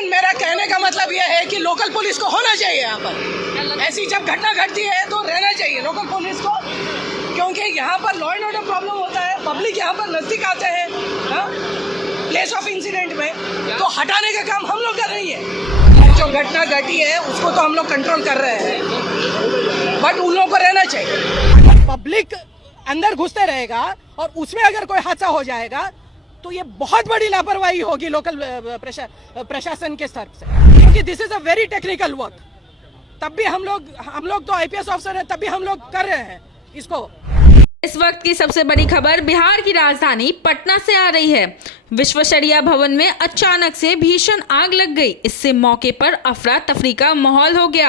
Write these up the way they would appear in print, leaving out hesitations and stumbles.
लेकिन मेरा कहने का मतलब यह है कि लोकल पुलिस को होना चाहिए यहाँ पर। ऐसी जब घटना घटती है तो रहना चाहिए लोकल पुलिस को, क्योंकि यहाँ पर लॉ एंड ऑर्डर प्रॉब्लम होता है। पब्लिक यहाँ पर नज़दीक आते हैं प्लेस ऑफ इंसिडेंट में, तो हटाने का काम हम लोग कर रही है। जो घटना घटी है उसको तो हम लोग कंट्रोल कर रहे हैं, बट उन लोगों को रहना चाहिए। पब्लिक अंदर घुसते रहेगा और उसमें अगर कोई हादसा हो जाएगा तो ये बहुत बड़ी लापरवाही होगी लोकल प्रशासन के स्तर से, क्योंकि this is a very technical work. तब भी हम लोग तो आईपीएस ऑफिसर हैं, तब भी हम लोग कर रहे हैं इसको। इस वक्त की सबसे बड़ी खबर बिहार की राजधानी पटना से आ रही है। विश्वेश्वरैया भवन में अचानक से भीषण आग लग गई। इससे मौके पर अफरा तफरी का माहौल हो गया।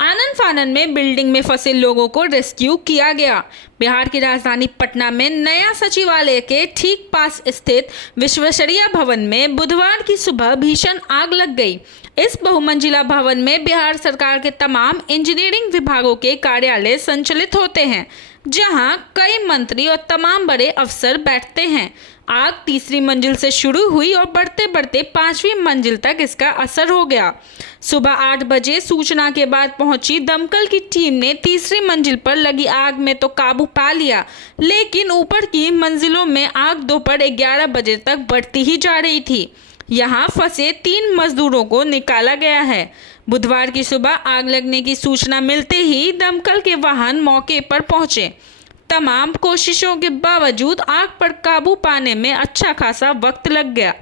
आनन फानन में बिल्डिंग में फंसे लोगों को रेस्क्यू किया गया। बिहार की राजधानी पटना में नया सचिवालय के ठीक पास स्थित विश्वेश्वरैया भवन में बुधवार की सुबह भीषण आग लग गई। इस बहुमंजिला भवन में बिहार सरकार के तमाम इंजीनियरिंग विभागों के कार्यालय संचालित होते हैं, जहां कई मंत्री और तमाम बड़े अफसर बैठते हैं। आग तीसरी मंजिल से शुरू हुई और बढ़ते बढ़ते 5वीं मंजिल तक इसका असर हो गया। सुबह 8 बजे सूचना के बाद पहुंची दमकल की टीम ने तीसरी मंजिल पर लगी आग में तो काबू पा लिया, लेकिन ऊपर की मंजिलों में आग दोपहर 11 बजे तक बढ़ती ही जा रही थी। यहाँ फंसे 3 मजदूरों को निकाला गया है। बुधवार की सुबह आग लगने की सूचना मिलते ही दमकल के वाहन मौके पर पहुंचे। तमाम कोशिशों के बावजूद आग पर काबू पाने में अच्छा खासा वक्त लग गया।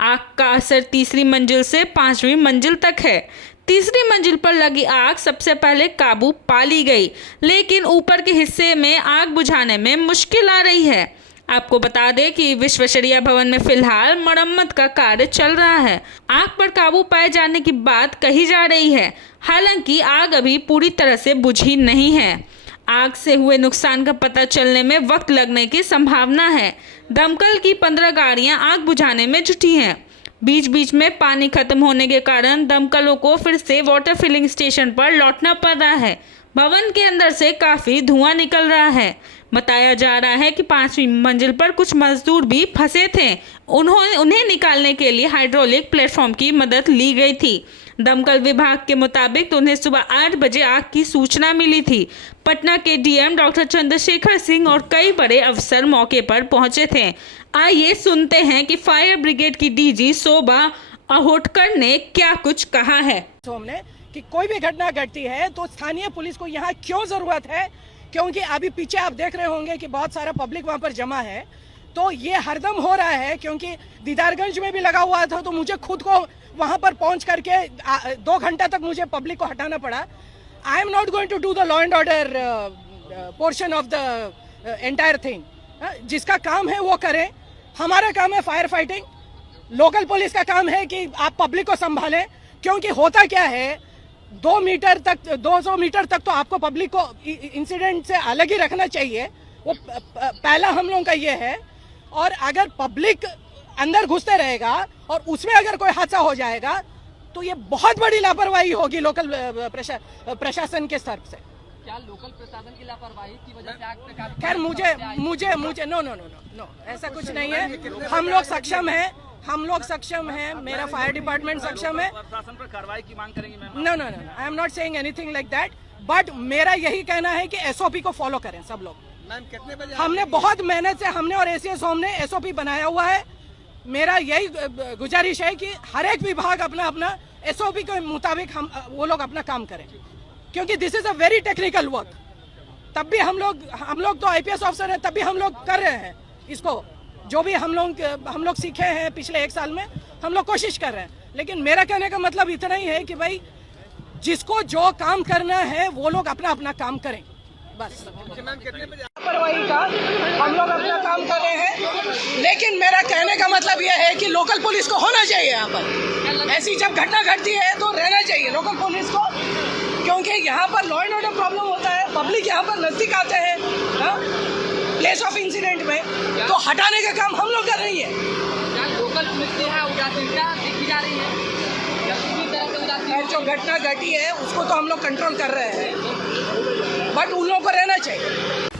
आग का असर तीसरी मंजिल से 5वीं मंजिल तक है। तीसरी मंजिल पर लगी आग सबसे पहले काबू पा ली गई, लेकिन ऊपर के हिस्से में आग बुझाने में मुश्किल आ रही है। आपको बता दें कि विश्वेश्वरैया भवन में फिलहाल मरम्मत का कार्य चल रहा है। आग पर काबू पाए जाने की बात कही जा रही है, हालांकि आग अभी पूरी तरह से बुझी नहीं है। आग से हुए नुकसान का पता चलने में वक्त लगने की संभावना है। दमकल की 15 गाड़ियां आग बुझाने में जुटी हैं। बीच बीच में पानी खत्म होने के कारण दमकलों को फिर से वाटर फिलिंग स्टेशन पर लौटना पड़ रहा है। भवन के अंदर से काफ़ी धुआं निकल रहा है। बताया जा रहा है कि 5वीं मंजिल पर कुछ मजदूर भी फंसे थे। उन्हें निकालने के लिए हाइड्रोलिक प्लेटफॉर्म की मदद ली गई थी। दमकल विभाग के मुताबिक उन्हें सुबह 8 बजे आग की सूचना मिली थी। पटना के डीएम डॉक्टर चंद्रशेखर सिंह और कई बड़े अफसर मौके पर पहुंचे थे। आइए सुनते हैं कि फायर ब्रिगेड की डीजी शोभा अहोटकर ने क्या कुछ कहा है। हमने कि कोई भी घटना घटती है तो स्थानीय पुलिस को यहाँ क्यों जरूरत है, क्योंकि अभी पीछे आप देख रहे होंगे कि बहुत सारा पब्लिक वहाँ पर जमा है। तो ये हरदम हो रहा है, क्योंकि दीदारगंज में भी लगा हुआ था, तो मुझे खुद को वहाँ पर पहुँच करके 2 घंटा तक मुझे पब्लिक को हटाना पड़ा। I am not going to do the law and order portion of the entire thing. जिसका काम है वो करें, हमारा काम है फायर फाइटिंग। लोकल पुलिस का काम है कि आप पब्लिक को संभालें, क्योंकि होता क्या है 200 मीटर तक तो आपको पब्लिक को इंसिडेंट से अलग ही रखना चाहिए। वो पहला हम लोगों का ये है। और अगर पब्लिक अंदर घुसते रहेगा और उसमें अगर कोई हादसा हो जाएगा तो ये बहुत बड़ी लापरवाही होगी लोकल प्रशासन के स्तर से। क्या लोकल प्रशासन की लापरवाही की वजह से आग पे काबू? खैर मुझे नो ऐसा कुछ नहीं है। हम लोग सक्षम हैं, मेरा फायर डिपार्टमेंट सक्षम है। प्रशासन पर कार्रवाई की मांग करेंगे ma'am? No I am not saying anything like that, but मेरा यही कहना है कि एसओपी को फॉलो करें सब लोग। मैम कितने बजे? हमने बहुत मेहनत से हमने और एसीएस होम ने एसओपी बनाया हुआ है। मेरा यही गुजारिश है कि हर एक विभाग अपना अपना एसओपी के मुताबिक वो लोग अपना काम करें, क्योंकि this is a very technical work. तब भी हम लोग तो आईपीएस ऑफिसर हैं, तब भी हम लोग कर रहे हैं इसको। जो भी हम लोग सीखे हैं पिछले 1 साल में, हम लोग कोशिश कर रहे हैं। लेकिन मेरा कहने का मतलब इतना ही है कि भाई जिसको जो काम करना है वो लोग अपना अपना काम करें, बस। लापरवाही का हम लोग अपना काम कर रहे हैं, लेकिन मेरा कहने का मतलब यह है कि लोकल पुलिस को होना चाहिए यहाँ पर। ऐसी जब घटना घटती है तो रहना चाहिए लोकल पुलिस को, क्योंकि यहाँ पर लॉ एंड ऑर्डर प्रॉब्लम होता है। पब्लिक यहाँ पर नज़दीक आते हैं प्लेस ऑफ इंसिडेंट में, तो हटाने का काम हम लोग कर रही है। क्या लोकल पुलिस जो है उदासीनता देखी जा रही है? जो घटना घटी है उसको तो हम लोग कंट्रोल कर रहे हैं, बट उन लोगों को रहना चाहिए।